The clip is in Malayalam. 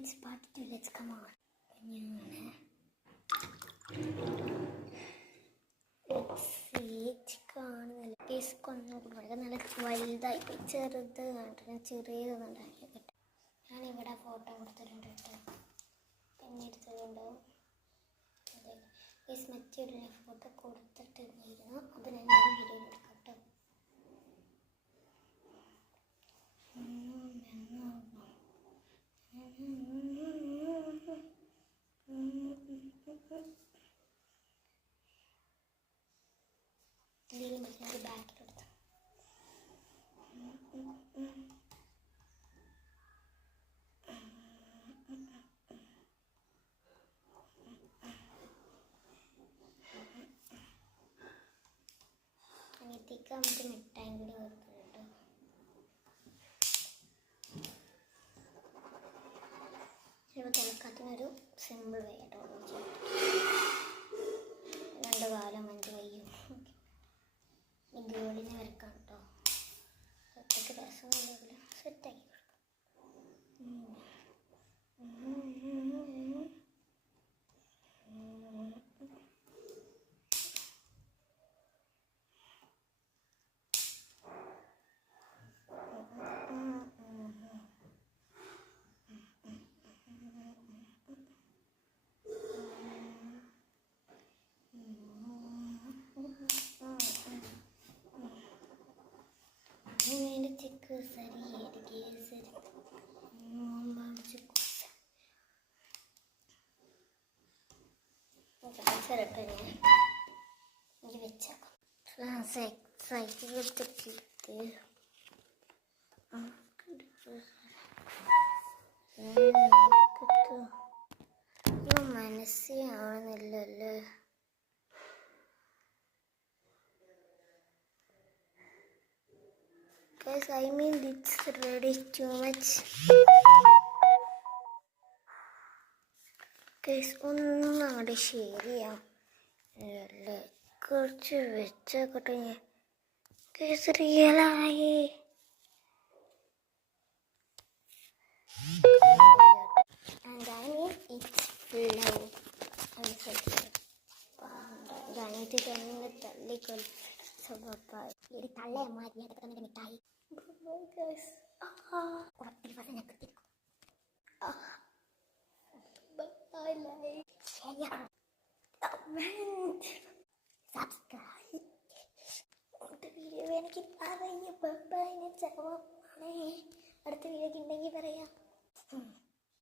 let's part 2. Let's come on. Let's see. കാണുന്നില്ല കേസ് വളരെ നല്ല വലുതായി ചെറുത് കണ്ടിട്ട് ചെറിയതൊന്നുണ്ടാക്കി കേട്ടോ. ഞാനിവിടെ ഫോട്ടോ കൊടുത്തിട്ടുണ്ട് കേട്ടോ. പിന്നെ എടുത്തതുണ്ടാവും അതെ കേസ് മറ്റൊരു ഫോട്ടോ കൊടുത്തിട്ടുണ്ടായിരുന്നു. അത് ഞാൻ വീഡിയോ എടുക്കാം കേട്ടോ. ബാക്കിലെടുത്തു അനിയത്തിക്ക് നമുക്ക് മിഠായി കൂടി കൊടുക്കണം കേട്ടോ. തിളക്കത്തിനൊരു സിമ്പിൾ വേ കേട്ടോ. 2 കാലം 5 കയ്യും ഗേളിനെ വരക്കാം കേട്ടോ. ഒറ്റയ്ക്ക് രസമൊന്നുമില്ല, സെറ്റാക്കി മനസ്സിലാവുന്നില്ലല്ലേ. Guys, I mean it's ready too much. Guys, ഒന്നും അങ്ങോട്ട് ശരിയാല്ലേ. കുറച്ച് വെച്ചോട്ടെ. കേസ് റിയലായി and I mean it's flow. ജാനീറ്റ് തന്നെ തള്ളിക്കൊള്ളു. ഇത് തള്ളേ മാറ്റി തന്നെ മിഠായി സബ്സ്ക്രൈബ് വീഡിയോ എനിക്ക് പറയാം. അടുത്ത വീഡിയോ ഉണ്ടെങ്കിൽ പറയാം.